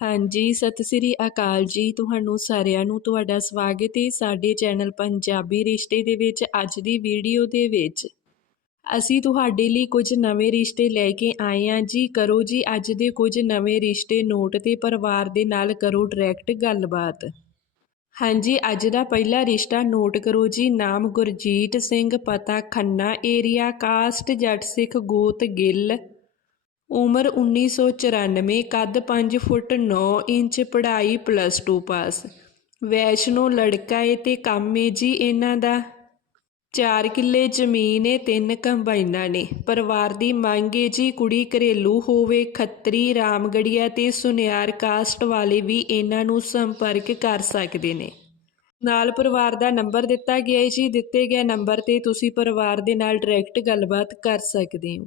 ਹਾਂਜੀ, ਸਤਿ ਸ੍ਰੀ ਅਕਾਲ ਜੀ। ਤੁਹਾਨੂੰ ਸਾਰਿਆਂ ਨੂੰ ਤੁਹਾਡਾ ਸਵਾਗਤ ਹੈ ਸਾਡੇ ਚੈਨਲ ਪੰਜਾਬੀ ਰਿਸ਼ਤੇ ਦੇ ਵਿੱਚ ਅੱਜ ਦੀ ਵੀਡੀਓ ਦੇ ਵਿੱਚ। ਅਸੀਂ ਤੁਹਾਡੇ ਲਈ ਕੁਝ ਨਵੇਂ ਰਿਸ਼ਤੇ ਲੈ ਕੇ ਆਏ ਹਾਂ ਜੀ। ਕਰੋ ਜੀ ਅੱਜ ਦੇ ਕੁਝ ਨਵੇਂ ਰਿਸ਼ਤੇ ਨੋਟ ਤੇ ਪਰਿਵਾਰ ਦੇ ਨਾਲ ਕਰੋ ਡਾਇਰੈਕਟ ਗੱਲਬਾਤ। ਹਾਂਜੀ, ਅੱਜ ਦਾ ਪਹਿਲਾ ਰਿਸ਼ਤਾ ਨੋਟ ਕਰੋ ਜੀ। ਨਾਮ ਗੁਰਜੀਤ ਸਿੰਘ, ਪਤਾ ਖੰਨਾ ਏਰੀਆ ਕਾਸਟ ਜੱਟ ਸਿੱਖ ਗੋਤ ਗਿੱਲ। ਉਮਰ 1994 ਕੱਦ 5 ਫੁੱਟ 9 ਇੰਚ, ਪੜ੍ਹਾਈ ਪਲੱਸ 2 ਪਾਸ ਵੈਸ਼ਨੋ ਲੜਕਾ ਏ ਤੇ ਕੰਮ ਏ ਜੀ ਇਹਨਾਂ ਦਾ। 4 ਕਿੱਲੇ ਜ਼ਮੀਨ ਏ, ਤਿੰਨ ਕੰਬਾਈਨਾਂ ਨੇ। ਪਰਿਵਾਰ ਦੀ ਮੰਗ ਏ ਜੀ ਕੁੜੀ ਘਰੇਲੂ ਹੋਵੇ, ਖੱਤਰੀ ਰਾਮਗੜੀਆ ਤੇ ਸੁਨਿਆਰ ਕਾਸਟ ਵਾਲੇ ਵੀ ਇਹਨਾਂ ਨੂੰ ਸੰਪਰਕ ਕਰ ਸਕਦੇ ਨੇ। ਨਾਲ ਪਰਿਵਾਰ ਦਾ ਨੰਬਰ ਦਿੱਤਾ ਗਿਆ ਹੈ ਜੀ। ਦਿੱਤੇ ਗਏ ਨੰਬਰ ਤੇ ਤੁਸੀਂ ਪਰਿਵਾਰ ਦੇ ਨਾਲ ਡਾਇਰੈਕਟ ਗੱਲਬਾਤ ਕਰ ਸਕਦੇ ਹੋ।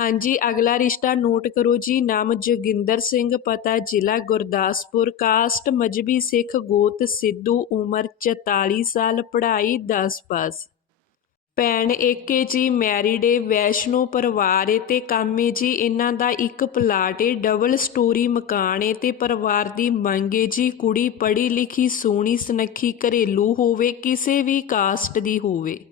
ਹਾਂਜੀ, ਅਗਲਾ ਰਿਸ਼ਤਾ ਨੋਟ ਕਰੋ ਜੀ। ਨਾਮ ਜੋਗਿੰਦਰ ਸਿੰਘ, ਪਤਾ ਜ਼ਿਲ੍ਹਾ ਗੁਰਦਾਸਪੁਰ। ਕਾਸਟ ਮਜਬੀ ਸਿੱਖ, ਗੋਤ ਸਿੱਧੂ, ਉਮਰ 44 ਸਾਲ, ਪੜ੍ਹਾਈ 10 ਪਾਸ। ਭੈਣ ਏਕੇ ਜੀ, ਮੈਰਿਡ ਏ, ਵੈਸ਼ਨੋ ਪਰਿਵਾਰ ਏ ਤੇ ਕੰਮ ਏ ਜੀ। ਇਹਨਾਂ ਦਾ ਇੱਕ ਪਲਾਟ ਏ, ਡਬਲ ਸਟੋਰੀ ਮਕਾਨ ਏ ਤੇ ਪਰਿਵਾਰ ਦੀ ਮੰਗ ਏ ਜੀ। ਕੁੜੀ ਪੜ੍ਹੀ ਲਿਖੀ, ਸੋਹਣੀ, ਸੁਨੱਖੀ, ਘਰੇਲੂ ਹੋਵੇ, ਕਿਸੇ ਵੀ ਕਾਸਟ ਦੀ ਹੋਵੇ।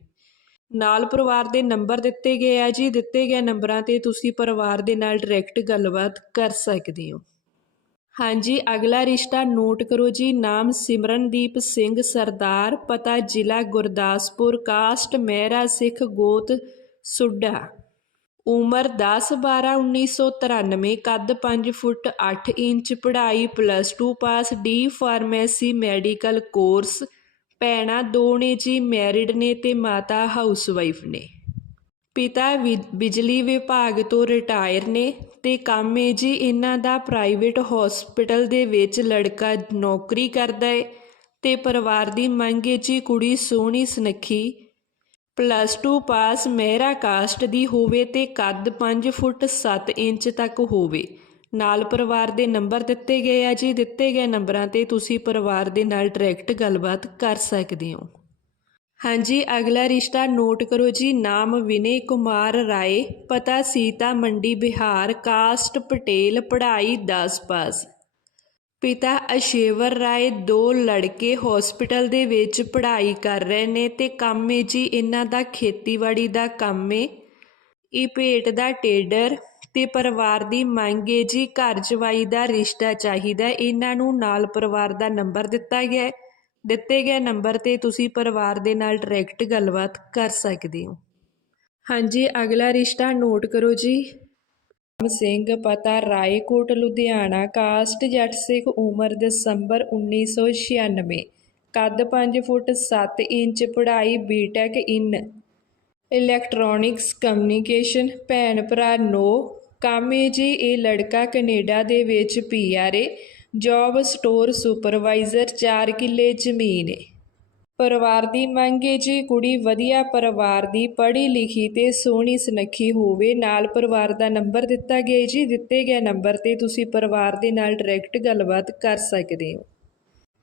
ਨਾਲ ਪਰਿਵਾਰ ਦੇ ਨੰਬਰ ਦਿੱਤੇ ਗਏ ਆ ਜੀ। ਦਿੱਤੇ ਗਏ ਨੰਬਰਾਂ ਤੇ ਤੁਸੀਂ ਪਰਿਵਾਰ ਦੇ ਨਾਲ ਡਾਇਰੈਕਟ ਗੱਲਬਾਤ ਕਰ ਸਕਦੇ ਹੋ। ਹਾਂਜੀ, ਅਗਲਾ ਰਿਸ਼ਤਾ ਨੋਟ ਕਰੋ ਜੀ। ਨਾਮ ਸਿਮਰਨਦੀਪ ਸਿੰਘ ਸਰਦਾਰ, ਪਤਾ ਜ਼ਿਲ੍ਹਾ ਗੁਰਦਾਸਪੁਰ, ਕਾਸਟ ਮਹਿਰਾ ਸਿੱਖ ਗੋਤ, ਸੁੱਡਾ। ਉਮਰ 10 12 1993 ਕੱਦ 5 ਫੁੱਟ 8 ਇੰਚ, ਪੜ੍ਹਾਈ plus 2 pass D pharmacy medical course ਭੈਣਾਂ ਦੋ ਨੇ ਜੀ ਮੈਰਿਡ ਨੇ ਤੇ ਮਾਤਾ ਹਾਊਸਵਾਈਫ ਨੇ। ਪਿਤਾ ਵਿ- ਬਿਜਲੀ ਵਿਭਾਗ ਤੋਂ ਰਿਟਾਇਰ ਨੇ ਤੇ ਕੰਮ ਏ ਜੀ ਇਹਨਾਂ ਦਾ ਪ੍ਰਾਈਵੇਟ ਹਸਪੀਟਲ ਦੇ ਵਿੱਚ ਲੜਕਾ ਨੌਕਰੀ ਕਰਦਾ ਏ ਤੇ ਪਰਿਵਾਰ ਦੀ ਮੰਗ ਏ ਜੀ ਕੁੜੀ ਸੋਹਣੀ ਸੁਨੱਖੀ ਪਲੱਸ 2 ਪਾਸ ਮਹਿਰਾ ਕਾਸਟ ਦੀ ਹੋਵੇ ਤੇ ਕੱਦ 5 ਫੁੱਟ 7 ਇੰਚ ਤੱਕ ਹੋਵੇ। ਨਾਲ ਪਰਿਵਾਰ ਦੇ ਨੰਬਰ ਦਿੱਤੇ ਗਏ ਆ ਜੀ। ਦਿੱਤੇ ਗਏ ਨੰਬਰਾਂ ਤੇ ਤੁਸੀਂ ਪਰਿਵਾਰ ਦੇ ਨਾਲ ਡਾਇਰੈਕਟ ਗੱਲਬਾਤ ਕਰ ਸਕਦੇ ਹੋ। ਹਾਂਜੀ, ਅਗਲਾ ਰਿਸ਼ਤਾ ਨੋਟ ਕਰੋ ਜੀ। ਨਾਮ ਵਿਨੇ ਕੁਮਾਰ ਰਾਏ। ਪਤਾ ਸੀਤਾ ਮੰਡੀ ਬਿਹਾਰ। ਕਾਸਟ ਪਟੇਲ, ਪੜ੍ਹਾਈ 10 ਪਾਸ। ਪਿਤਾ ਅਸ਼ੇਵਰ ਰਾਏ, ਦੋ ਲੜਕੇ ਹਸਪੀਟਲ ਦੇ ਵਿੱਚ ਪੜ੍ਹਾਈ ਕਰ ਰਹੇ ਨੇ ਤੇ ਕੰਮ ਏ ਜੀ। ਇਹਨਾਂ ਦਾ ਖੇਤੀਬਾੜੀ ਦਾ ਕੰਮ ਏ। ਇਹ ਭੇਟ ਦਾ ਟੇਡਰ ਤੇ ਪਰਿਵਾਰ ਦੀ ਮੰਗ ਏ ਜੀ। ਘਰ ਜਵਾਈ ਦਾ ਰਿਸ਼ਤਾ ਚਾਹੀਦਾ ਇਹਨਾਂ ਨੂੰ ਨਾਲ ਪਰਿਵਾਰ ਦਾ ਨੰਬਰ ਦਿੱਤਾ ਗਿਆ ਦਿੱਤੇ ਗਏ ਨੰਬਰ ਤੇ ਤੁਸੀਂ ਪਰਿਵਾਰ ਦੇ ਨਾਲ ਡਾਇਰੈਕਟ ਗੱਲਬਾਤ ਕਰ ਸਕਦੇ ਹੋ। ਹਾਂਜੀ, ਅਗਲਾ ਰਿਸ਼ਤਾ ਨੋਟ ਕਰੋ ਜੀ। ਰਾਮ ਸਿੰਘ ਪਤਾ, ਰਾਏਕੋਟ, ਲੁਧਿਆਣਾ, ਕਾਸਟ ਜੱਟ ਸਿੱਖ ਉਮਰ ਦਸੰਬਰ 1996 ਕੱਦ 5 ਫੁੱਟ 7 ਇੰਚ, ਪੜ੍ਹਾਈ ਬੀਟੈਕ ਇਨ ਇਲੈਕਟ੍ਰੋਨਿਕਸ ਕਮਿਊਨੀਕੇਸ਼ਨ ਭੈਣ ਭਰਾ ਨੋ, ਕੰਮ ਏ ਜੀ ਇਹ ਲੜਕਾ ਕੈਨੇਡਾ ਦੇ ਵਿੱਚ ਪੀਆਰ ਏ ਜੌਬ ਸਟੋਰ ਸੁਪਰਵਾਈਜ਼ਰ 4 ਕਿੱਲੇ ਜ਼ਮੀਨ ਏ। ਪਰਿਵਾਰ ਦੀ ਮੰਗ ਏ ਜੀ ਕੁੜੀ ਵਧੀਆ ਪਰਿਵਾਰ ਦੀ ਪੜ੍ਹੀ ਲਿਖੀ ਤੇ ਸੋਹਣੀ ਸੁਨੱਖੀ ਹੋਵੇ, ਨਾਲ ਪਰਿਵਾਰ ਦਾ ਨੰਬਰ ਦਿੱਤਾ ਗਿਆ ਜੀ, ਦਿੱਤੇ ਗਏ ਨੰਬਰ ਤੇ ਤੁਸੀਂ ਪਰਿਵਾਰ ਦੇ ਨਾਲ ਡਾਇਰੈਕਟ ਗੱਲਬਾਤ ਕਰ ਸਕਦੇ ਹੋ।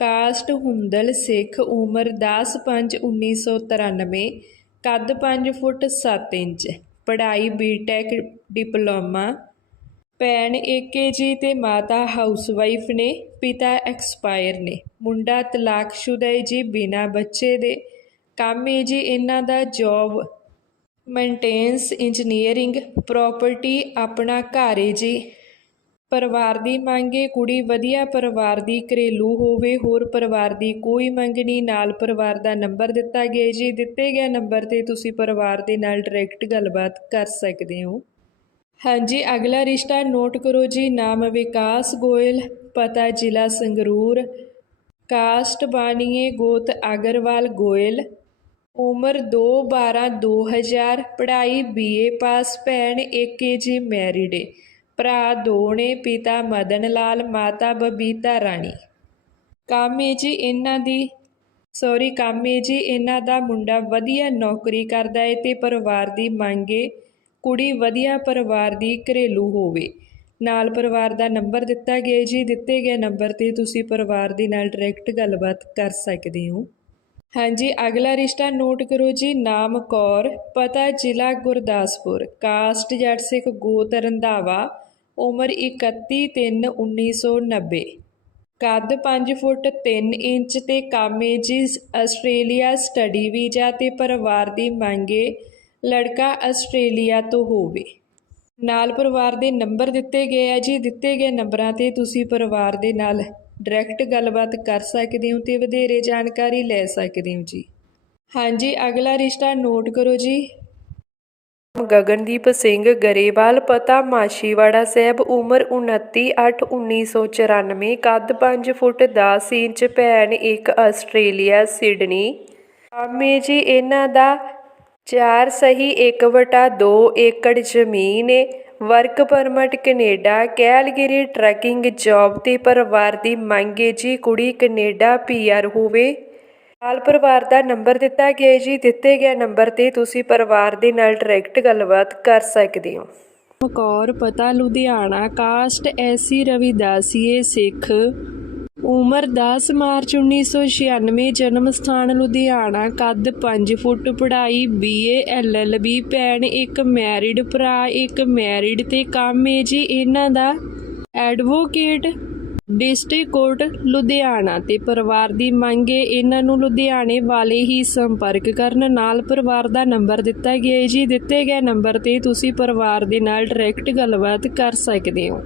ਕਾਸਟ ਹੁੰਦਲ ਸਿੱਖ ਉਮਰ 10/5/1993 ਕੱਦ 5 ਫੁੱਟ 7 ਇੰਚ, ਪੜ੍ਹਾਈ ਬੀਟੈਕ ਡਿਪਲੋਮਾ। ਭੈਣ ਏਕੇ ਜੀ ਤੇ ਮਾਤਾ ਹਾਊਸਵਾਈਫ ਨੇ, ਪਿਤਾ ਐਕਸਪਾਇਰ ਨੇ। ਮੁੰਡਾ ਤਲਾਕਸ਼ੁਦਾ ਹੈ ਜੀ ਬਿਨਾ ਬੱਚੇ ਦੇ। ਕੰਮ ਹੈ ਜੀ ਇਹਨਾਂ ਦਾ ਜੌਬ। ਮੇਨਟੇਨੈਂਸ ਇੰਜੀਨੀਅਰਿੰਗ, ਪ੍ਰਾਪਰਟੀ ਆਪਣਾ ਘਰ ਹੈ ਜੀ। ਪਰਿਵਾਰ ਦੀ ਮੰਗੇ ਕੁੜੀ ਵਧੀਆ ਪਰਿਵਾਰ ਦੀ ਘਰੇਲੂ ਹੋਵੇ, ਹੋਰ ਪਰਿਵਾਰ ਦੀ ਕੋਈ ਮੰਗ ਨਹੀਂ। ਨਾਲ ਪਰਿਵਾਰ ਦਾ ਨੰਬਰ ਦਿੱਤਾ ਗਿਆ ਜੀ ਦਿੱਤੇ ਗਏ ਨੰਬਰ ਤੇ ਤੁਸੀਂ ਪਰਿਵਾਰ ਦੇ ਨਾਲ ਡਾਇਰੈਕਟ ਗੱਲਬਾਤ ਕਰ ਸਕਦੇ ਹੋ। ਹਾਂਜੀ, ਅਗਲਾ ਰਿਸ਼ਤਾ ਨੋਟ ਕਰੋ ਜੀ। ਨਾਮ ਵਿਕਾਸ ਗੋਇਲ, ਪਤਾ ਜ਼ਿਲ੍ਹਾ ਸੰਗਰੂਰ। ਕਾਸਟ ਬਾਣੀਏ ਗੋਤ ਅਗਰਵਾਲ ਗੋਇਲ। ਉਮਰ 2 12 2000 ਪੜ੍ਹਾਈ ਬੀਏ ਪਾਸ, ਭੈਣ 1 ਜੀ, ਮੈਰਿਡ ਏ। ਭਰਾ ਦੋਣੇ ਪਿਤਾ ਮਦਨ ਲਾਲ, ਮਾਤਾ ਬਬੀਤਾ ਰਾਣੀ। ਕੰਮ ਏ ਜੀ ਇਹਨਾਂ ਦੀ ਸੌਰੀ ਕੰਮ ਏ ਜੀ ਇਹਨਾਂ ਦਾ ਮੁੰਡਾ ਵਧੀਆ ਨੌਕਰੀ ਕਰਦਾ ਏ ਤੇ ਪਰਿਵਾਰ ਦੀ ਮੰਗ ਏ, ਕੁੜੀ ਵਧੀਆ ਪਰਿਵਾਰ ਦੀ ਘਰੇਲੂ ਹੋਵੇ। ਨਾਲ ਪਰਿਵਾਰ ਦਾ ਨੰਬਰ ਦਿੱਤਾ ਗਿਆ ਜੀ, ਦਿੱਤੇ ਗਏ ਨੰਬਰ ਤੇ ਤੁਸੀਂ ਪਰਿਵਾਰ ਦੇ ਨਾਲ ਡਾਇਰੈਕਟ ਗੱਲਬਾਤ ਕਰ ਸਕਦੇ ਹੋ। ਹਾਂਜੀ, ਅਗਲਾ ਰਿਸ਼ਤਾ ਨੋਟ ਕਰੋ ਜੀ, ਨਾਮ ਕੌਰ, ਪਤਾ ਜ਼ਿਲ੍ਹਾ ਗੁਰਦਾਸਪੁਰ, ਕਾਸਟ ਜੱਟ ਸਿੱਖ ਗੋਤ ਰੰਧਾਵਾ ਉਮਰ 31 3 1990 ਕੱਦ 5 ਫੁੱਟ 3 ਇੰਚ ਤੇ ਕਾਮੇ ਜੀ ਆਸਟ੍ਰੇਲੀਆ ਸਟੱਡੀ ਵੀਜ਼ਾ ਤੇ ਪਰਿਵਾਰ ਦੀ ਮੰਗੇ ਲੜਕਾ ਆਸਟ੍ਰੇਲੀਆ ਤੋਂ ਹੋਵੇ। ਨਾਲ ਪਰਿਵਾਰ ਦੇ ਨੰਬਰ ਦਿੱਤੇ ਗਏ ਆ ਜੀ। ਦਿੱਤੇ ਗਏ ਨੰਬਰਾਂ ਤੇ ਤੁਸੀਂ ਪਰਿਵਾਰ ਦੇ ਨਾਲ ਡਾਇਰੈਕਟ ਗੱਲਬਾਤ ਕਰ ਸਕਦੇ ਹੋ ਤੇ ਵਧੇਰੇ ਜਾਣਕਾਰੀ ਲੈ ਸਕਦੇ ਹੋ ਜੀ। ਹਾਂਜੀ, ਅਗਲਾ ਰਿਸ਼ਤਾ ਨੋਟ ਕਰੋ ਜੀ। ਗਗਨਦੀਪ ਸਿੰਘ, ਗਰੇਵਾਲ, ਪਤਾ ਮਾਸ਼ੀਵਾੜਾ ਸਾਹਿਬ, ਉਮਰ 29/8/1994 ਕੱਦ 5 ਫੁੱਟ 10 ਇੰਚ, ਭੈਣ ਇੱਕ ਆਸਟ੍ਰੇਲੀਆ, ਸਿਡਨੀ। ਆਮੇ ਜੀ, ਇਹਨਾਂ ਦਾ 4 ਸਹੀ 1/2 ਏਕੜ ਜ਼ਮੀਨ ਏ। Work permit Canada, Calgary trucking job ਤੇ ਪਰਿਵਾਰ ਦੀ ਮੰਗ ਏ ਜੀ, ਕੁੜੀ ਕੈਨੇਡਾ ਪੀਆਰ ਹੋਵੇ। ਨਾਲ ਪਰਿਵਾਰ ਦਾ ਨੰਬਰ ਦਿੱਤਾ ਗਿਆ ਜੀ, ਦਿੱਤੇ ਗਏ ਨੰਬਰ ਤੇ ਤੁਸੀਂ ਪਰਿਵਾਰ ਦੇ ਨਾਲ ਡਾਇਰੈਕਟ ਗੱਲਬਾਤ ਕਰ ਸਕਦੇ ਹੋ। ਮਕੌਰ ਪਤਾ ਲੁਧਿਆਣਾ, ਕਾਸਟ ਐਸੀ ਰਵਿਦਾਸੀਏ ਸਿੱਖ, ਉਮਰ 10 ਮਾਰਚ 1996 ਜਨਮ ਸਥਾਨ ਲੁਧਿਆਣਾ, ਕੱਦ 5 ਫੁੱਟ, ਪੜ੍ਹਾਈ ਬੀਏ ਐਲਐਲਬੀ ਭੈਣ ਇੱਕ ਮੈਰਿਡ ਭਰਾ ਇੱਕ ਮੈਰਿਡ ਤੇ ਕੰਮ ਏ ਜੀ, ਇਹਨਾਂ ਦਾ ਐਡਵੋਕੇਟ ਡਿਸਟ੍ਰਿਕਟ ਕੋਰਟ ਲੁਧਿਆਣਾ ਤੇ ਪਰਿਵਾਰ ਦੀ ਮੰਗ ਮੰਗੇ ਇਹਨਾਂ ਨੂੰ ਲੁਧਿਆਣੇ ਵਾਲੇ ਹੀ ਸੰਪਰਕ ਕਰਨ। ਨਾਲ ਪਰਿਵਾਰ ਦਾ ਨੰਬਰ ਦਿੱਤਾ ਗਿਆ ਹੈ ਜੀ। ਦਿੱਤੇ ਗਏ ਨੰਬਰ ਤੇ ਤੁਸੀਂ ਪਰਿਵਾਰ ਦੇ ਨਾਲ ਡਾਇਰੈਕਟ ਗੱਲਬਾਤ ਕਰ ਸਕਦੇ ਹੋ।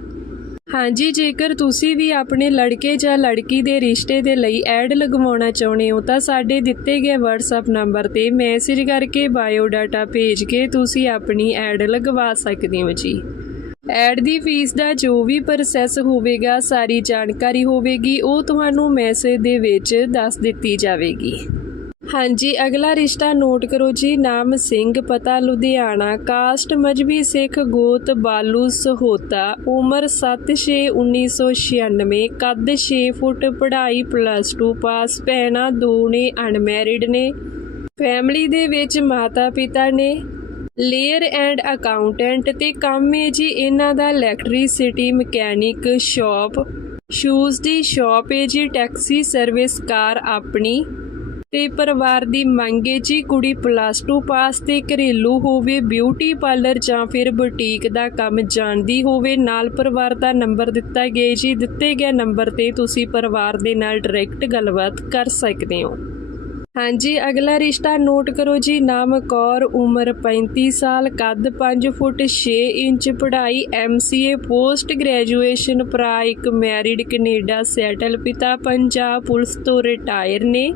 ਹਾਂਜੀ, ਜੇਕਰ ਤੁਸੀਂ ਵੀ ਆਪਣੇ ਲੜਕੇ ਜਾਂ ਲੜਕੀ ਦੇ ਰਿਸ਼ਤੇ ਦੇ ਲਈ ਐਡ ਲਗਵਾਉਣਾ ਚਾਹੁੰਦੇ ਹੋ, ਤਾਂ ਸਾਡੇ ਦਿੱਤੇ ਗਏ WhatsApp ਨੰਬਰ ਤੇ ਮੈਸੇਜ ਕਰਕੇ ਬਾਇਓ ਡਾਟਾ ਭੇਜ ਕੇ ਤੁਸੀਂ ਆਪਣੀ ਐਡ ਲਗਵਾ ਸਕਦੇ ਹੋ ਜੀ। ਐਡ ਦੀ ਫੀਸ ਦਾ ਜੋ ਵੀ ਪ੍ਰੋਸੈਸ ਹੋਵੇਗਾ, ਸਾਰੀ ਜਾਣਕਾਰੀ ਹੋਵੇਗੀ, ਉਹ ਤੁਹਾਨੂੰ ਮੈਸੇਜ ਦੇ ਵਿੱਚ ਦੱਸ ਦਿੱਤੀ ਜਾਵੇਗੀ। ਹਾਂਜੀ, ਅਗਲਾ ਰਿਸ਼ਤਾ ਨੋਟ ਕਰੋ ਜੀ, ਨਾਮ ਸਿੰਘ, ਪਤਾ ਲੁਧਿਆਣਾ ਕਾਸਟ ਮਜਬੀ ਸਿੱਖ, ਗੋਤ ਬਾਲੂ, ਸਹੋਤਾ, ਉਮਰ 7/6/1996 ਕੱਦ 6 ਫੁੱਟ, ਪੜ੍ਹਾਈ ਪਲੱਸ 2 ਪਾਸ ਭੈਣਾਂ ਦੋ ਨੇ ਅਨਮੈਰਿਡ ਨੇ। ਫੈਮਿਲੀ ਦੇ ਵਿੱਚ ਮਾਤਾ ਪਿਤਾ ਨੇ। ਲੇਅਰ ਐਂਡ ਅਕਾਊਂਟੈਂਟ ਤੇ ਕੰਮ ਹੈ ਜੀ ਇਹਨਾਂ ਦਾ ਇਲੈਕਟ੍ਰੀਸਿਟੀ ਮਕੈਨਿਕ ਸ਼ਾਪ। ਸ਼ੂਜ਼ ਦੀ ਸ਼ਾਪ ਹੈ ਜੀ, ਟੈਕਸੀ ਸਰਵਿਸ ਕਾਰ ਆਪਣੀ। ਤੇ ਪਰਿਵਾਰ ਦੀ ਮੰਗ ਹੈ ਜੀ, ਕੁੜੀ ਪਲੱਸ 2 ਪਾਸ ਤੇ ਘਰੇਲੂ ਹੋਵੇ ਬਿਊਟੀ ਪਾਰਲਰ ਜਾਂ ਫਿਰ ਬੁਟੀਕ ਦਾ ਕੰਮ ਜਾਣਦੀ ਹੋਵੇ, ਨਾਲ ਪਰਿਵਾਰ ਦਾ ਨੰਬਰ ਦਿੱਤਾ ਗਿਆ ਜੀ। ਦਿੱਤੇ ਗਏ ਨੰਬਰ ਤੇ ਤੁਸੀਂ ਪਰਿਵਾਰ ਦੇ ਨਾਲ ਡਾਇਰੈਕਟ ਗੱਲਬਾਤ ਕਰ ਸਕਦੇ ਹੋ। ਹਾਂਜੀ, ਅਗਲਾ ਰਿਸ਼ਤਾ ਨੋਟ ਕਰੋ ਜੀ। ਨਾਮ ਕੌਰ, ਉਮਰ 35 ਸਾਲ, ਕੱਦ 5 ਫੁੱਟ 6 ਇੰਚ, ਪੜ੍ਹਾਈ ਐਮਸੀਏ ਪੋਸਟ ਗ੍ਰੈਜੂਏਸ਼ਨ, ਭਰਾ ਇੱਕ ਮੈਰਿਡ ਕੈਨੇਡਾ ਸੈਟਲ, ਪਿਤਾ ਪੰਜਾਬ ਪੁਲਿਸ ਤੋਂ ਰਿਟਾਇਰ ਨੇ।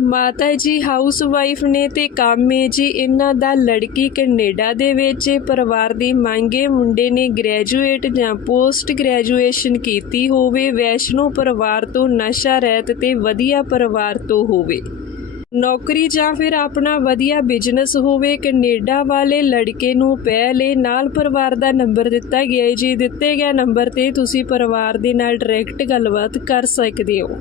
ਮਾਤਾ ਜੀ ਹਾਊਸ ਵਾਈਫ ਨੇ ਤੇ ਕੰਮ ਏ ਜੀ ਇਹਨਾਂ ਦਾ ਲੜਕੀ ਕੈਨੇਡਾ ਦੇ ਵਿੱਚ। ਪਰਿਵਾਰ ਦੀ ਮੰਗੇ ਮੁੰਡੇ ਨੇ ਗ੍ਰੈਜੂਏਟ ਜਾਂ ਪੋਸਟ ਗ੍ਰੈਜੂਏਸ਼ਨ ਕੀਤੀ ਹੋਵੇ। ਵੈਸ਼ਨੋ ਪਰਿਵਾਰ ਤੋਂ ਨਸ਼ਾ ਰਹਿਤ ਤੇ ਵਧੀਆ ਪਰਿਵਾਰ ਤੋਂ ਹੋਵੇ। ਨੌਕਰੀ ਜਾਂ ਫਿਰ ਆਪਣਾ ਵਧੀਆ ਬਿਜ਼ਨਸ ਹੋਵੇ, ਕੈਨੇਡਾ ਵਾਲੇ ਲੜਕੇ ਨੂੰ ਪਹਿਲੇ ਨਾਲ ਪਰਿਵਾਰ ਦਾ ਨੰਬਰ ਦਿੱਤਾ ਗਿਆ ਹੈ ਜੀ। ਦਿੱਤੇ ਗਿਆ ਨੰਬਰ ਤੇ ਤੁਸੀਂ ਪਰਿਵਾਰ ਦੇ ਨਾਲ ਡਾਇਰੈਕਟ ਗੱਲਬਾਤ ਕਰ ਸਕਦੇ ਹੋ।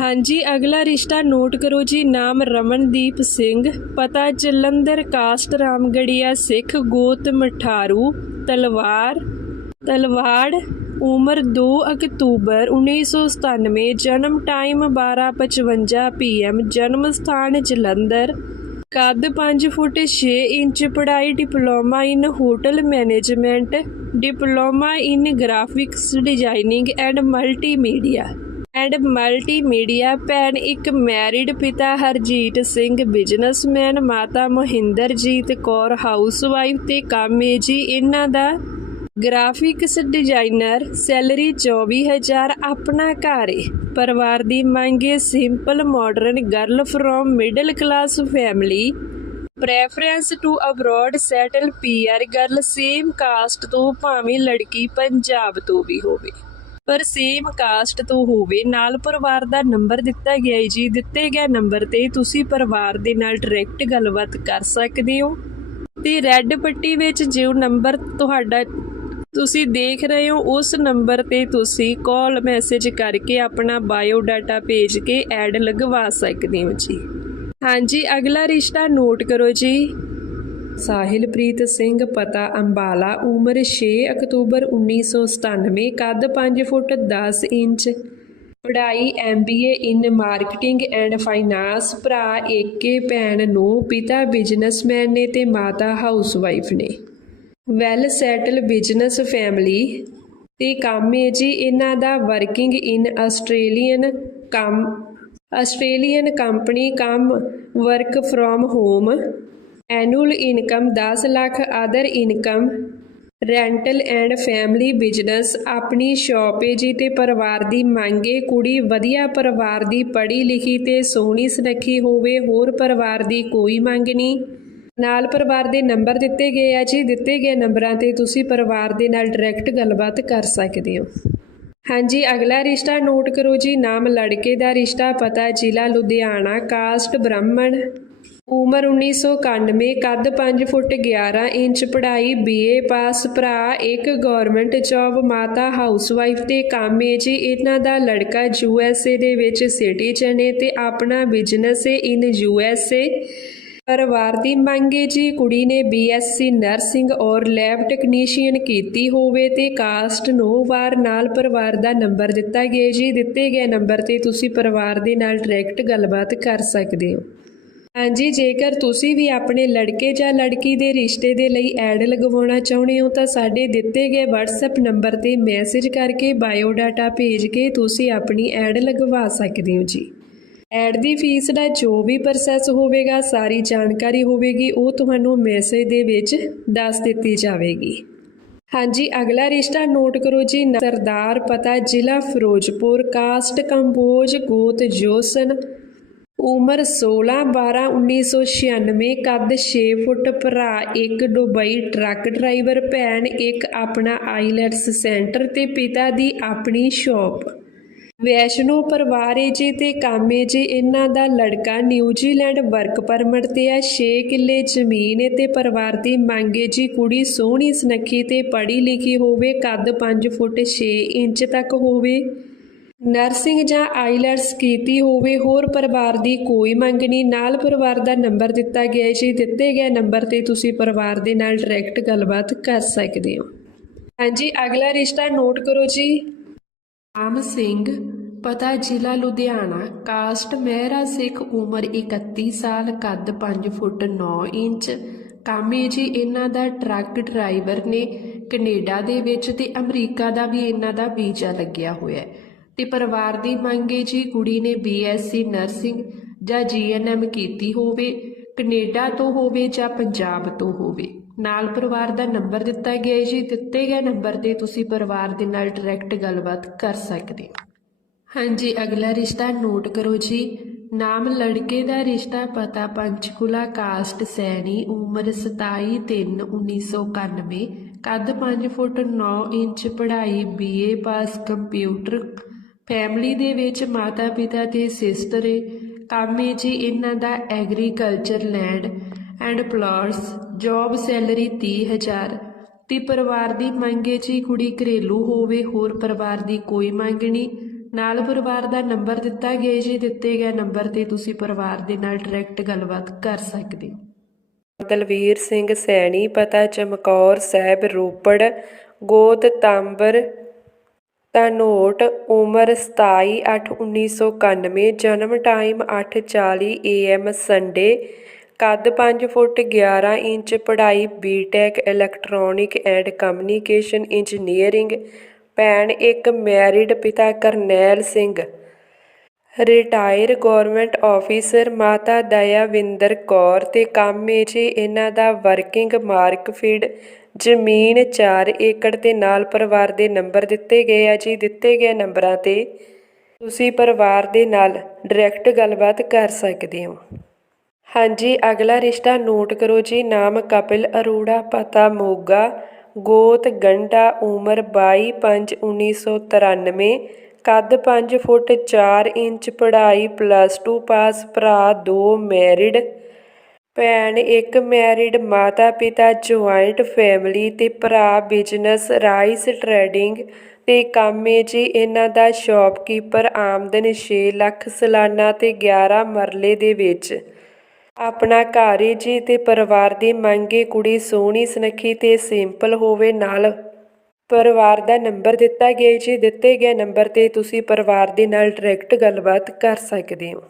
ਹਾਂਜੀ, ਅਗਲਾ ਰਿਸ਼ਤਾ ਨੋਟ ਕਰੋ ਜੀ। ਨਾਮ ਰਮਨਦੀਪ ਸਿੰਘ, ਪਤਾ ਜਲੰਧਰ, ਕਾਸਟ ਰਾਮਗੜੀਆ, ਸਿੱਖ, ਗੋਤ ਮਠਾਰੂ, ਤਲਵਾਰ ਤਲਵਾੜ, ਉਮਰ 2 ਅਕਤੂਬਰ 1997 ਜਨਮ ਟਾਈਮ 12:55 ਪੀਐਮ ਜਨਮ ਸਥਾਨ ਜਲੰਧਰ। ਕੱਦ 5 ਫੁੱਟ 6 ਇੰਚ, ਪੜ੍ਹਾਈ diploma in hotel management, diploma in graphics designing and multimedia. And multimedia ਭੈਣ ਇੱਕ ਮੈਰਿਡ ਪਿਤਾ ਹਰਜੀਤ ਸਿੰਘ, ਬਿਜ਼ਨਸਮੈਨ ਮਾਤਾ ਮੋਹਿੰਦਰਜੀਤ ਕੌਰ, ਹਾਊਸਵਾਈਫ ਤੇ ਕੰਮ ਏ ਜੀ ਇਹਨਾਂ ਦਾ ਗ੍ਰਾਫਿਕਸ ਡਿਜ਼ਾਈਨਰ, ਸੈਲਰੀ 24000 ਆਪਣਾ ਘਰ ਏ। ਪਰਿਵਾਰ ਦੀ ਮੰਗ ਏ, simple modern girl from middle class family preference to abroad settle PR girl same caste ਤੋਂ ਭਾਵੇਂ ਲੜਕੀ ਪੰਜਾਬ ਤੋਂ ਵੀ ਹੋਵੇ। ਪਰ ਸੇਮ ਕਾਸਟ ਤੋਂ ਹੋਵੇ, ਨਾਲ ਪਰਿਵਾਰ ਦਾ ਨੰਬਰ ਦਿੱਤਾ ਗਿਆ ਹੈ ਜੀ। ਦਿੱਤੇ ਗਏ ਨੰਬਰ ਤੇ ਤੁਸੀਂ ਪਰਿਵਾਰ ਦੇ ਨਾਲ ਡਾਇਰੈਕਟ ਗੱਲਬਾਤ ਕਰ ਸਕਦੇ ਹੋ। ਤੇ ਰੈੱਡ ਪੱਟੀ ਵਿੱਚ ਜੋ ਨੰਬਰ ਤੁਹਾਡਾ ਤੁਸੀਂ ਦੇਖ ਰਹੇ ਹੋ ਉਸ ਨੰਬਰ ਤੇ ਤੁਸੀਂ ਕਾਲ ਮੈਸੇਜ ਕਰਕੇ ਆਪਣਾ ਬਾਇਓ ਡਾਟਾ ਭੇਜ ਕੇ ਐਡ ਲਗਵਾ ਸਕਦੇ ਹੋ ਜੀ। ਹਾਂਜੀ, ਅਗਲਾ ਰਿਸ਼ਤਾ ਨੋਟ ਕਰੋ ਜੀ। ਸਾਹਿਲਪ੍ਰੀਤ ਸਿੰਘ ਪਤਾ ਅੰਬਾਲਾ, ਉਮਰ 6 ਅਕਤੂਬਰ 1997 ਕੱਦ 5 ਫੁੱਟ 10 ਇੰਚ, ਪੜ੍ਹਾਈ MBA in marketing and finance ਭਰਾ ਏਕੇ, ਭੈਣ ਨੂੰ, ਪਿਤਾ ਬਿਜ਼ਨਸਮੈਨ ਨੇ ਤੇ ਮਾਤਾ ਹਾਊਸਵਾਈਫ ਨੇ। ਵੈਲ ਸੈਟਲ ਬਿਜ਼ਨਸ ਫੈਮਿਲੀ ਤੇ ਕੰਮ ਹੈ ਜੀ ਇਹਨਾਂ ਦਾ ਵਰਕਿੰਗ ਇਨ ਆਸਟ੍ਰੇਲੀਅਨ ਕੰਮ ਆਸਟ੍ਰੇਲੀਅਨ ਕੰਪਨੀ ਕੰਮ work from home annual income 10 lakh other income rental and family business ਆਪਣੀ ਸ਼ਾਪ ਹੈ ਜੀ ਤੇ ਪਰਿਵਾਰ ਦੀ ਮੰਗੇ ਕੁੜੀ ਵਧੀਆ ਪਰਿਵਾਰ ਦੀ ਪੜ੍ਹੀ ਲਿਖੀ ਤੇ ਸੋਹਣੀ ਸੁਨੱਖੀ ਹੋਵੇ, ਹੋਰ ਪਰਿਵਾਰ ਦੀ ਕੋਈ ਮੰਗ ਨਹੀਂ। ਨਾਲ ਪਰਿਵਾਰ ਦੇ ਨੰਬਰ ਦਿੱਤੇ ਗਏ ਆ ਜੀ। ਦਿੱਤੇ ਗਏ ਨੰਬਰਾਂ ਤੇ ਤੁਸੀਂ ਪਰਿਵਾਰ ਦੇ ਨਾਲ ਡਾਇਰੈਕਟ ਗੱਲਬਾਤ ਕਰ ਸਕਦੇ ਹੋ। ਹਾਂਜੀ, ਅਗਲਾ ਰਿਸ਼ਤਾ ਨੋਟ ਕਰੋ ਜੀ। ਨਾਮ ਲੜਕੇ ਦਾ ਰਿਸ਼ਤਾ ਪਤਾ, ਜ਼ਿਲ੍ਹਾ ਲੁਧਿਆਣਾ ਕਾਸਟ ਬ੍ਰਾਹਮਣ। ਉਮਰ 1991 ਕੱਦ 5 ਫੁੱਟ 11 ਇੰਚ, ਪੜ੍ਹਾਈ ਬੀਏ ਪਾਸ, ਭਰਾ, ਇੱਕ ਗਵਰਨਮੈਂਟ ਜੌਬ ਮਾਤਾ ਹਾਊਸਵਾਈਫ ਤੇ ਕੰਮ ਹੈ ਜੀ। ਇਹਨਾਂ ਦਾ ਲੜਕਾ ਯੂਐਸਏ ਦੇ ਵਿੱਚ ਸਿਟੀਜ਼ਨ ਹੈ ਤੇ ਆਪਣਾ ਬਿਜ਼ਨਸ ਹੈ ਇਨ ਯੂਐਸਏ ਪਰਿਵਾਰ ਦੀ ਮੰਗ ਹੈ ਜੀ। ਕੁੜੀ ਨੇ ਬੀਐਸਸੀ ਨਰਸਿੰਗ ਔਰ ਲੈਬ ਟੈਕਨੀਸ਼ੀਅਨ ਕੀਤੀ ਹੋਵੇ ਤੇ ਕਾਸਟ ਨੋ ਵਾਰ ਨਾਲ ਪਰਿਵਾਰ ਦਾ ਨੰਬਰ ਦਿੱਤਾ ਗਿਆ ਜੀ। ਦਿੱਤੇ ਗਏ ਨੰਬਰ ਤੇ ਤੁਸੀਂ ਪਰਿਵਾਰ ਦੇ ਨਾਲ ਡਾਇਰੈਕਟ ਗੱਲਬਾਤ ਕਰ ਸਕਦੇ ਹੋ। ਹਾਂਜੀ, ਜੇਕਰ ਤੁਸੀਂ ਵੀ ਆਪਣੇ ਲੜਕੇ ਜਾਂ ਲੜਕੀ ਦੇ ਰਿਸ਼ਤੇ ਦੇ ਲਈ ਐਡ ਲਗਵਾਉਣਾ ਚਾਹੁੰਦੇ ਹੋ ਤਾਂ ਸਾਡੇ ਦਿੱਤੇ ਗਏ WhatsApp ਨੰਬਰ ਤੇ ਮੈਸੇਜ ਕਰਕੇ ਬਾਇਓਡਾਟਾ ਭੇਜ ਕੇ ਤੁਸੀਂ ਆਪਣੀ ਐਡ ਲਗਵਾ ਸਕਦੇ ਹੋ ਜੀ। ਐਡ ਦੀ ਫੀਸ ਦਾ ਜੋ ਵੀ ਪ੍ਰੋਸੈਸ ਹੋਵੇਗਾ, ਸਾਰੀ ਜਾਣਕਾਰੀ ਹੋਵੇਗੀ, ਉਹ ਤੁਹਾਨੂੰ ਮੈਸੇਜ ਦੇ ਵਿੱਚ ਦੱਸ ਦਿੱਤੀ ਜਾਵੇਗੀ। ਹਾਂਜੀ, ਅਗਲਾ ਰਿਸ਼ਤਾ ਨੋਟ ਕਰੋ ਜੀ, ਸਰਦਾਰ ਪਤਾ ਜ਼ਿਲ੍ਹਾ ਫਿਰੋਜ਼ਪੁਰ, ਕਾਸਟ ਕੰਬੋਜ, ਗੋਤ ਜੋਸਨ, ਉਮਰ 16 12 1996 ਕੱਦ 6 ਫੁੱਟ, ਭਰਾ ਇੱਕ ਦੁਬਈ ਟਰੱਕ ਡਰਾਈਵਰ, ਭੈਣ ਇੱਕ, ਆਪਣਾ ਆਈਲੈਟਸ ਸੈਂਟਰ ਤੇ ਪਿਤਾ ਦੀ ਆਪਣੀ ਸ਼ਾਪ। ਵੈਸ਼ਨੋ ਪਰਿਵਾਰ ਏ ਜੀ ਤੇ ਕਾਮੇ ਜੀ, ਇਹਨਾਂ ਦਾ ਲੜਕਾ ਨਿਊਜ਼ੀਲੈਂਡ ਵਰਕ ਪਰਮਿਟ ਤੇ ਆ 6 ਕਿੱਲੇ ਜ਼ਮੀਨ ਏ ਤੇ ਪਰਿਵਾਰ ਦੀ ਮੰਗੇ ਜੀ, ਕੁੜੀ ਸੋਹਣੀ, ਸੁਨੱਖੀ ਤੇ ਪੜ੍ਹੀ ਲਿਖੀ ਹੋਵੇ, ਕੱਦ 5 ਫੁੱਟ 6 ਇੰਚ ਤੱਕ ਹੋਵੇ। ਨਰਸਿੰਗ ਜਾਂ ਆਈਲੈਟਸ ਕੀਤੀ ਹੋਵੇ, ਹੋਰ ਪਰਿਵਾਰ ਦੀ ਕੋਈ ਮੰਗ ਨਹੀਂ। ਨਾਲ ਪਰਿਵਾਰ ਦਾ ਨੰਬਰ ਦਿੱਤਾ ਗਿਆ ਹੈ ਜੀ, ਦਿੱਤੇ ਗਏ ਨੰਬਰ ਤੇ ਤੁਸੀਂ ਪਰਿਵਾਰ ਦੇ ਨਾਲ ਡਾਇਰੈਕਟ ਗੱਲਬਾਤ ਕਰ ਸਕਦੇ ਹੋ। ਹਾਂਜੀ, ਅਗਲਾ ਰਿਸ਼ਤਾ ਨੋਟ ਕਰੋ ਜੀ। ਆਮ ਸਿੰਘ, ਪਤਾ ਜ਼ਿਲ੍ਹਾ ਲੁਧਿਆਣਾ, ਕਾਸਟ ਮਹਿਰਾ ਸਿੱਖ ਉਮਰ 31 ਸਾਲ, ਕੱਦ 5 ਫੁੱਟ 9 ਇੰਚ। ਕਾਮੇ ਜੀ ਇਹਨਾਂ ਦਾ ਟਰੱਕ ਡਰਾਈਵਰ ਨੇ ਕੈਨੇਡਾ ਦੇ ਵਿੱਚ ਤੇ ਅਮਰੀਕਾ ਦਾ ਵੀ ਇਹਨਾਂ ਦਾ ਵੀਜ਼ਾ ਲੱਗਿਆ ਹੋਇਆ ਹੈ। ਤੇ ਪਰਿਵਾਰ ਦੀ ਮੰਗ ਮੰਗੇ ਜੀ ਕੁੜੀ ਨੇ ਬੀਐਸਸੀ ਨਰਸਿੰਗ ਜਾਂ ਜੀਐਨਐਮ ਕੀਤੀ ਹੋਵੇ, ਕੈਨੇਡਾ ਤੋਂ ਹੋਵੇ ਜਾਂ ਪੰਜਾਬ ਤੋਂ ਹੋਵੇ। ਨਾਲ ਪਰਿਵਾਰ ਦਾ ਨੰਬਰ ਦਿੱਤਾ ਗਿਆ ਹੈ ਜੀ। ਦਿੱਤੇ ਗਏ ਨੰਬਰ ਤੇ ਤੁਸੀਂ ਪਰਿਵਾਰ ਦੇ ਨਾਲ ਡਾਇਰੈਕਟ ਗੱਲਬਾਤ ਕਰ ਸਕਦੇ ਹੋ। ਹਾਂਜੀ, ਅਗਲਾ ਰਿਸ਼ਤਾ ਨੋਟ ਕਰੋ ਜੀ। ਨਾਮ ਲੜਕੇ ਦਾ ਰਿਸ਼ਤਾ ਪਤਾ ਪੰਚਕੁਲਾ ਕਾਸਟ ਸੈਣੀ, ਉਮਰ 27 3 1991 ਕੱਦ 5 ਫੁੱਟ 9 ਇੰਚ, ਪੜ੍ਹਾਈ ਬੀਏ ਪਾਸ ਕੰਪਿਊਟਰ, ਫੈਮਿਲੀ ਦੇ ਵਿੱਚ ਮਾਤਾ ਪਿਤਾ ਤੇ ਸਿਸਟਰ ਏ। ਕੰਮ ਏ ਜੀ ਇਹਨਾਂ ਦਾ agriculture land. And plots, job salary 30000 ਤੇ ਪਰਿਵਾਰ ਦੀ ਮੰਗ ਹੈ ਜੀ ਕੁੜੀ ਘਰੇਲੂ ਹੋਵੇ, ਹੋਰ ਪਰਿਵਾਰ ਦੀ ਕੋਈ ਮੰਗ ਨਹੀਂ। ਨਾਲ ਪਰਿਵਾਰ ਦਾ ਨੰਬਰ ਦਿੱਤਾ ਗਿਆ ਜੀ, ਦਿੱਤੇ ਗਏ ਨੰਬਰ ਤੇ ਤੁਸੀਂ ਪਰਿਵਾਰ ਦੇ ਨਾਲ ਡਾਇਰੈਕਟ ਗੱਲਬਾਤ ਕਰ ਸਕਦੇ ਹੋ। ਦਲਵੀਰ ਸਿੰਘ ਸੈਣੀ, ਪਤਾ ਚਮਕੌਰ ਸਾਹਿਬ, ਰੋਪੜ, ਗੋਤ ਤਾਂਬਰ, ਧਨੋਟ, ਉਮਰ 27/8/1991 ਜਨਮ ਟਾਈਮ 8:40 ਏਐਮ ਸੰਡੇ ਕੱਦ 5 ਫੁੱਟ 11 ਇੰਚ, ਪੜ੍ਹਾਈ BTech electronic and communication engineering ਭੈਣ ਇੱਕ ਮੈਰਿਡ ਪਿਤਾ Karnail Singh. Retire government officer ਮਾਤਾ ਦਇਆਵਿੰਦਰ ਕੌਰ ਤੇ ਕੰਮ ਏ ਜੀ ਇਹਨਾਂ ਦਾ ਵਰਕਿੰਗ ਮਾਰਕਫੀਡ ਜ਼ਮੀਨ 4 ਏਕੜ ਤੇ ਨਾਲ ਪਰਿਵਾਰ ਦੇ ਨੰਬਰ ਦਿੱਤੇ ਗਏ ਆ ਜੀ, ਦਿੱਤੇ ਗਏ ਨੰਬਰਾਂ ਤੇ। ਤੁਸੀਂ ਪਰਿਵਾਰ ਦੇ ਨਾਲ ਡਾਇਰੈਕਟ ਗੱਲਬਾਤ ਕਰ ਸਕਦੇ ਹੋ। ਹਾਂਜੀ, ਅਗਲਾ ਰਿਸ਼ਤਾ ਨੋਟ ਕਰੋ ਜੀ। ਨਾਮ ਕਪਿਲ ਅਰੋੜਾ, ਪਤਾ ਮੋਗਾ। ਗੋਤ ਗੰਡਾ, ਉਮਰ 22/5/1993 ਕੱਦ 5 ਫੁੱਟ 4 ਇੰਚ, ਪੜ੍ਹਾਈ ਪਲੱਸ 2 ਪਾਸ, ਭਰਾ 2 ਮੈਰਿਡ। ਭੈਣ ਇੱਕ ਮੈਰਿਡ, ਮਾਤਾ ਪਿਤਾ ਜੁਆਇੰਟ ਫੈਮਿਲੀ ਤੇ ਭਰਾ ਬਿਜ਼ਨਸ, ਰਾਈਸ ਟ੍ਰੇਡਿੰਗ ਤੇ ਕੰਮ ਏ ਜੀ। ਇਹਨਾਂ ਦਾ ਸ਼ਾਪਕੀਪਰ ਆਮਦਨ 6 ਲੱਖ, ਸਾਲਾਨਾ ਤੇ 11 ਮਰਲੇ ਦੇ ਵਿੱਚ। ਆਪਣਾ ਘਰ ਏ ਜੀ ਤੇ ਪਰਿਵਾਰ ਦੀ ਮੰਗੇ ਕੁੜੀ ਸੋਹਣੀ, ਸੁਨੱਖੀ ਤੇ ਸਿੰਪਲ ਹੋਵੇ ਨਾਲ। ਪਰਿਵਾਰ ਦਾ ਨੰਬਰ ਦਿੱਤਾ ਗਿਆ ਜੀ, ਦਿੱਤੇ ਗਏ ਨੰਬਰ ਤੇ ਤੁਸੀਂ ਪਰਿਵਾਰ ਦੇ ਨਾਲ ਡਾਇਰੈਕਟ ਗੱਲਬਾਤ ਕਰ ਸਕਦੇ ਹੋ।